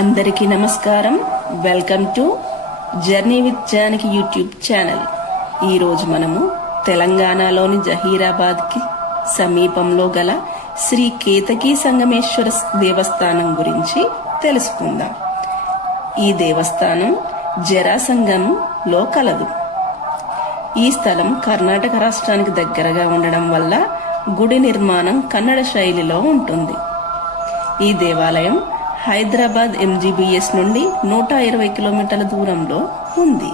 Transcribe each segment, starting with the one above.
అందరికీ నమస్కారం. Welcome to journey with Janaki YouTube channel. ఈరోజు మనము తెలంగాణలోని జహీరాబాద్కి సమీపంలో గల శ్రీ కేతకీ సంగమేశ్వర దేవస్థానం గురించి తెలుసుకుందాం. ఈ దేవస్థానం జరాసంగంలో కలదు. ఈ స్థలం కర్ణాటక రాష్ట్రానికి దగ్గరగా ఉండడం వల్ల గుడి నిర్మాణం కన్నడ శైలిలో ఉంటుంది. ఈ దేవాలయం హైదరాబాద్ MGBS నుండి 120 కిలోమీటర్ల దూరంలో ఉంది.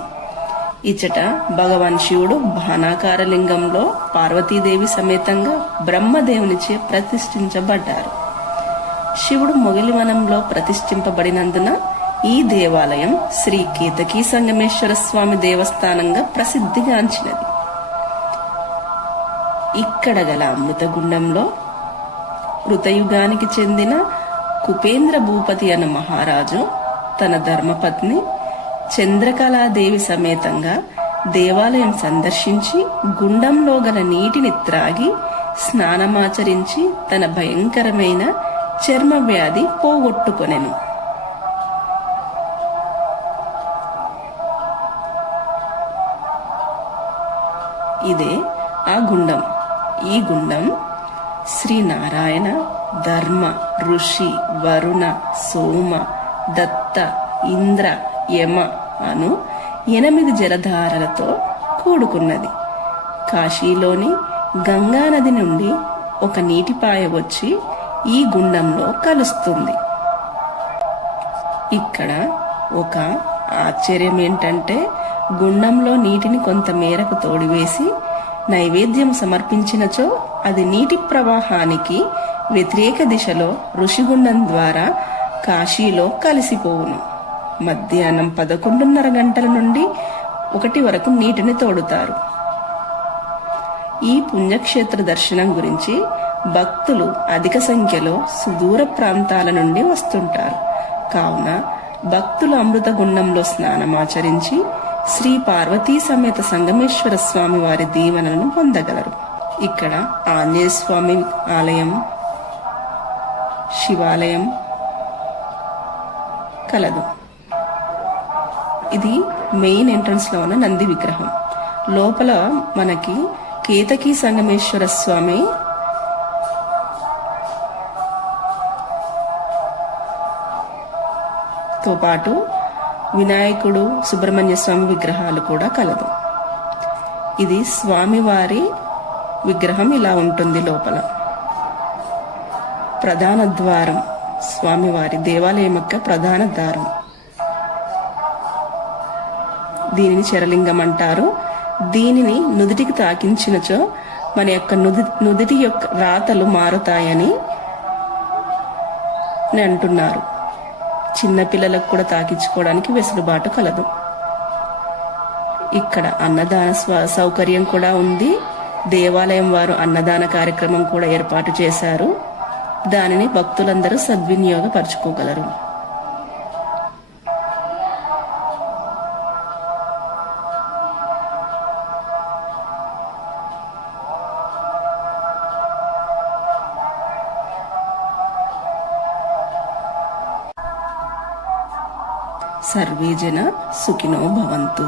ఇచ్చట భగవాన్ శివుడు బాణాకార లింగంలో పార్వతీదేవి సమేతంగా బ్రహ్మదేవునిచే ప్రతిష్ఠించబడ్డారు. శివుడు మొగిలివనంలో ప్రతిష్ఠింపబడినందున ఈ దేవాలయం శ్రీ కేతకీ సంగమేశ్వర స్వామి దేవస్థానంగా ప్రసిద్ధిగాంచినది. ఇక్కడ గల అమృతగుండంలో కృతయుగానికి చెందిన కుపేంద్ర భూపతి అన్న మహారాజు తన ధర్మపత్ని చంద్రకళాదేవి సమేతంగా దేవాలయం సందర్శించి గుండంలో గల నీటిని త్రాగి స్నానమాచరించి తన భయంకరమైన చర్మ వ్యాధి పోగొట్టుకొనెను. ఇదే ఆ గుండం. ఈ గుండం శ్రీనారాయణ, ధర్మ, ఋషి, వరుణ, సోమ, దత్త, ఇంద్ర, యమ అను 8 జలధారలతో కూడుకున్నది. కాశీలోని గంగానది నుండి ఒక నీటిపాయ వచ్చి ఈ గుండంలో కలుస్తుంది. ఇక్కడ ఒక ఆశ్చర్యం ఏంటంటే, గుండంలో నీటిని కొంత మేరకు తోడివేసి నైవేద్యం సమర్పించినచో అది నీటి ప్రవాహానికి వ్యతిరేక దిశలో ఋషిగుండం ద్వారా కాశీలో కలిసిపోవును. మధ్యాహ్నం 11:30 గంటల నుండి 1 వరకు నీటిని తోడుతారు. ఈ పుణ్యక్షేత్ర దర్శనం గురించి భక్తులు అధిక సంఖ్యలో సుదూర ప్రాంతాల నుండి వస్తుంటారు. కావున భక్తులు అమృత గుండంలో స్నానమాచరించి శ్రీ పార్వతీ సమేత సంగమేశ్వర స్వామి వారి దీవెనలను పొందగలరు. ఇక్కడ ఆంజనేయ స్వామి ఆలయం, శివాలయం కలదు. ఇది మెయిన్ ఎంట్రన్స్ లో ఉన్న నంది విగ్రహం. లోపల మనకి కేతకీ సంగమేశ్వర స్వామి తో పాటు వినాయకుడు, సుబ్రహ్మణ్య స్వామి విగ్రహాలు కూడా కలదు. ఇది స్వామివారి విగ్రహం ఇలా ఉంటుంది. లోపల ప్రధాన ద్వారం, స్వామివారి దేవాలయం యొక్క ప్రధాన ద్వారం. దీనిని చరలింగం అంటారు. దీనిని నుదిటికి తాకించినచో మన యొక్క నుదిటి యొక్క రాతలు మారుతాయని అంటున్నారు. చిన్నపిల్లలకు కూడా తాకించుకోవడానికి వెసులుబాటు కలదు. ఇక్కడ అన్నదాన సౌకర్యం కూడా ఉంది. దేవాలయం వారు అన్నదాన కార్యక్రమం కూడా ఏర్పాటు చేశారు. దానిని భక్తులందరూ సద్వినియోగపరచుకోగలరు. సర్వే జన సుఖినో భవంతు.